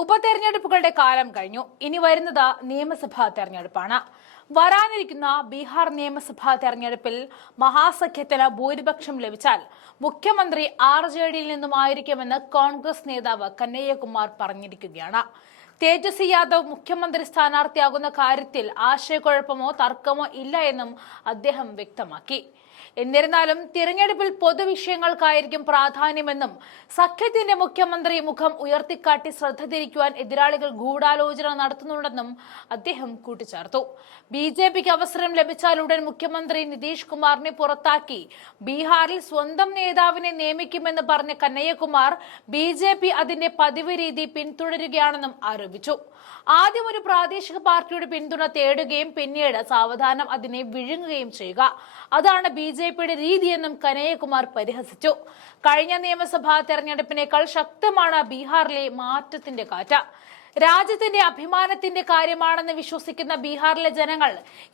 ഉപതെരഞ്ഞെടുപ്പുകളുടെ കാലം കഴിഞ്ഞു. ഇനി വരുന്നത് നിയമസഭാ തെരഞ്ഞെടുപ്പാണ്. വരാനിരിക്കുന്ന ബീഹാർ നിയമസഭാ തെരഞ്ഞെടുപ്പിൽ മഹാസഖ്യത്തിന് ഭൂരിപക്ഷം ലഭിച്ചാൽ മുഖ്യമന്ത്രി ആർ ജെ ഡിയിൽ നിന്നുമായിരിക്കുമെന്ന് കോൺഗ്രസ് നേതാവ് കന്നയ്യകുമാർ പറഞ്ഞിരിക്കുകയാണ്. തേജസ്വി യാദവ് മുഖ്യമന്ത്രി സ്ഥാനാർത്ഥിയാകുന്ന കാര്യത്തിൽ ആശയക്കുഴപ്പമോ തർക്കമോ ഇല്ല എന്നും അദ്ദേഹം വ്യക്തമാക്കി. എന്നിരുന്നാലും തിരഞ്ഞെടുപ്പിൽ പൊതുവിഷയങ്ങൾക്കായിരിക്കും പ്രാധാന്യമെന്നും സഖ്യത്തിന്റെ മുഖ്യമന്ത്രി മുഖം ഉയർത്തിക്കാട്ടി ശ്രദ്ധ തിരിക്കുവാൻ എതിരാളികൾ ഗൂഢാലോചന നടത്തുന്നുണ്ടെന്നും അദ്ദേഹം കൂട്ടിച്ചേർത്തു. ബി ജെ പിക്ക് അവസരം ലഭിച്ചാലുടൻ മുഖ്യമന്ത്രി നിതീഷ് കുമാറിനെ പുറത്താക്കി. ബീഹാറിൽ സ്വന്തം നേതാവിനെ നിയമിക്കുമെന്ന് പറഞ്ഞ കന്നയ്യകുമാർ ബി ജെ പി അതിന്റെ പതിവ് രീതി പിന്തുടരുകയാണെന്നും ആരോപിച്ചു. ആദ്യം ഒരു പ്രാദേശിക പാർട്ടിയുടെ പിന്തുണ തേടുകയും പിന്നീട് സാവധാനം അതിനെ വിഴുങ്ങുകയും ചെയ്യുക. അതാണ് ബി ജെ പിയുടെ രീതിയെന്നും കനയ്യകുമാർ പരിഹസിച്ചു. കഴിഞ്ഞ നിയമസഭാ തെരഞ്ഞെടുപ്പിനേക്കാൾ ശക്തമാണ് ബീഹാറിലെ മാറ്റത്തിന്റെ കാറ്റ്. രാജ്യത്തിന്റെ അഭിമാനത്തിന്റെ കാര്യമാണെന്ന് വിശ്വസിക്കുന്ന ബീഹാറിലെ ജനങ്ങൾ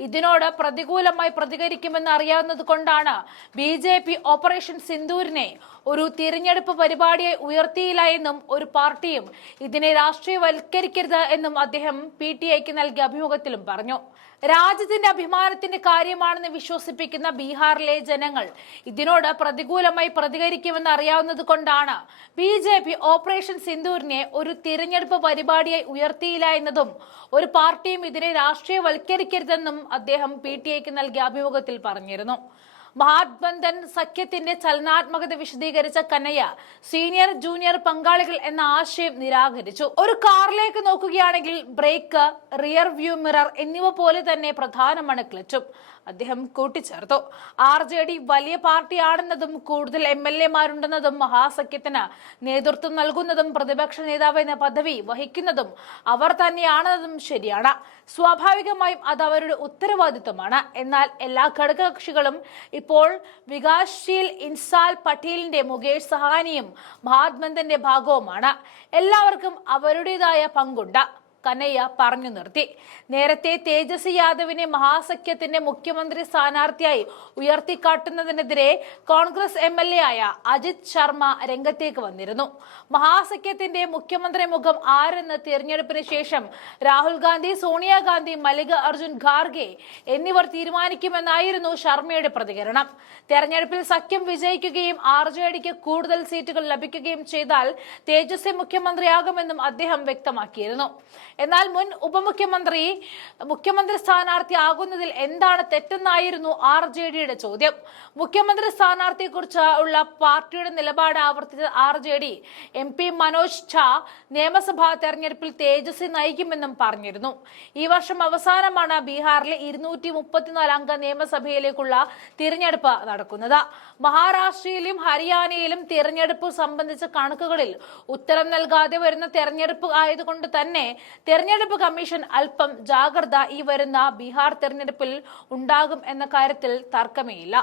ഇതിനോട് പ്രതികൂലമായി പ്രതികരിക്കുമെന്ന് അറിയാവുന്നത് കൊണ്ടാണ് ബി ജെ പി ഓപ്പറേഷൻ സിന്ദൂരിനെ ഒരു തിരഞ്ഞെടുപ്പ് പരിപാടിയായി ഉയർത്തിയില്ല എന്നും ഒരു പാർട്ടിയും ഇതിനെ രാഷ്ട്രീയവൽക്കരിക്കരുത് എന്നും അദ്ദേഹം പി ടി ഐക്ക് നൽകിയ അഭിമുഖത്തിലും പറഞ്ഞു. രാജ്യത്തിന്റെ അഭിമാനത്തിന്റെ കാര്യമാണെന്ന് വിശ്വസിപ്പിക്കുന്ന ബീഹാറിലെ ജനങ്ങൾ ഇതിനോട് പ്രതികൂലമായി പ്രതികരിക്കുമെന്ന് അറിയാവുന്നത് കൊണ്ടാണ് ബി ജെ പി ഓപ്പറേഷൻ സിന്ദൂരിനെ ഒരു തിരഞ്ഞെടുപ്പ് പരിപാടിയായി ഉയർത്തിയില്ല എന്നതും ഒരു പാർട്ടിയും ഇതിനെ രാഷ്ട്രീയവൽക്കരിക്കരുതെന്നും അദ്ദേഹം പി ടി ഐക്ക് നൽകിയ അഭിമുഖത്തിൽ പറഞ്ഞിരുന്നു. മഹാത്ബന്ധൻ സഖ്യത്തിന്റെ ചലനാത്മകത വിശദീകരിച്ച കനയ്യ സീനിയർ ജൂനിയർ പങ്കാളികൾ എന്ന ആശയം നിരാകരിച്ചു. ഒരു കാറിലേക്ക് നോക്കുകയാണെങ്കിൽ ബ്രേക്ക് റിയർ വ്യൂ മിറർ എന്നിവ പോലെ തന്നെ പ്രധാനമാണ് ക്ലച്ചും. അദ്ദേഹം കൂട്ടിച്ചേർത്തു. ആർ ജെ ഡി വലിയ പാർട്ടിയാണെന്നതും കൂടുതൽ എം എൽ എമാരുണ്ടെന്നതും മഹാസഖ്യത്തിന് നേതൃത്വം നൽകുന്നതും പ്രതിപക്ഷ നേതാവ് എന്ന പദവി വഹിക്കുന്നതും അവർ തന്നെയാണെന്നതും ശരിയാണ്. സ്വാഭാവികമായും അത് അവരുടെ ഉത്തരവാദിത്വമാണ്. എന്നാൽ എല്ലാ ഘടകകക്ഷികളും ഇപ്പോൾ വികാസ്ശീൽ ഇൻസാൽ പട്ടേലിന്റെ മുകേഷ് സഹാനിയും മഹാത്മന്ദന്റെ ഭാഗവുമാണ്. എല്ലാവർക്കും അവരുടേതായ പങ്കുണ്ട്. കനയ്യ പറഞ്ഞു നിർത്തി. നേരത്തെ തേജസ്വി യാദവിനെ മഹാസഖ്യത്തിന്റെ മുഖ്യമന്ത്രി സ്ഥാനാർത്ഥിയായി ഉയർത്തിക്കാട്ടുന്നതിനെതിരെ കോൺഗ്രസ് എം എൽ എ ആയ അജിത് ശർമ്മ രംഗത്തേക്ക് വന്നിരുന്നു. മഹാസഖ്യത്തിന്റെ മുഖ്യമന്ത്രി മുഖം ആരെന്ന് തിരഞ്ഞെടുപ്പിന് ശേഷം രാഹുൽ ഗാന്ധി സോണിയാഗാന്ധി മല്ലിക അർജുൻ ഖാർഗെ എന്നിവർ തീരുമാനിക്കുമെന്നായിരുന്നു ശർമ്മയുടെ പ്രതികരണം. തെരഞ്ഞെടുപ്പിൽ സഖ്യം വിജയിക്കുകയും ആർ ജെ ഡിക്ക് കൂടുതൽ സീറ്റുകൾ ലഭിക്കുകയും ചെയ്താൽ തേജസ്വി മുഖ്യമന്ത്രിയാകുമെന്നും അദ്ദേഹം വ്യക്തമാക്കിയിരുന്നു. എന്നാൽ മുൻ ഉപമുഖ്യമന്ത്രി മുഖ്യമന്ത്രി സ്ഥാനാർത്ഥി ആകുന്നതിൽ എന്താണ് തെറ്റെന്നായിരുന്നു ആർ ജെ ഡിയുടെ ചോദ്യം. മുഖ്യമന്ത്രി സ്ഥാനാർത്ഥിയെക്കുറിച്ച് ഉള്ള പാർട്ടിയുടെ നിലപാട് ആവർത്തിച്ച R J D M P Manoj Jha നിയമസഭാ തെരഞ്ഞെടുപ്പിൽ തേജസ്വി നയിക്കുമെന്നും പറഞ്ഞിരുന്നു. ഈ വർഷം അവസാനമാണ് ബീഹാറിലെ ഇരുന്നൂറ്റി മുപ്പത്തിനാല് അംഗ നിയമസഭയിലേക്കുള്ള തിരഞ്ഞെടുപ്പ് നടക്കുന്നത്. മഹാരാഷ്ട്രയിലും ഹരിയാനയിലും തിരഞ്ഞെടുപ്പ് സംബന്ധിച്ച കണക്കുകളിൽ ഉത്തരം നൽകാതെ വരുന്ന തെരഞ്ഞെടുപ്പ് ആയതുകൊണ്ട് തന്നെ തെരഞ്ഞെടുപ്പ് കമ്മീഷൻ അല്പം ജാഗ്രത ഈ വരുന്ന ബീഹാർ തെരഞ്ഞെടുപ്പിൽ ഉണ്ടാകും എന്ന കാര്യത്തിൽ തർക്കമേയില്ല.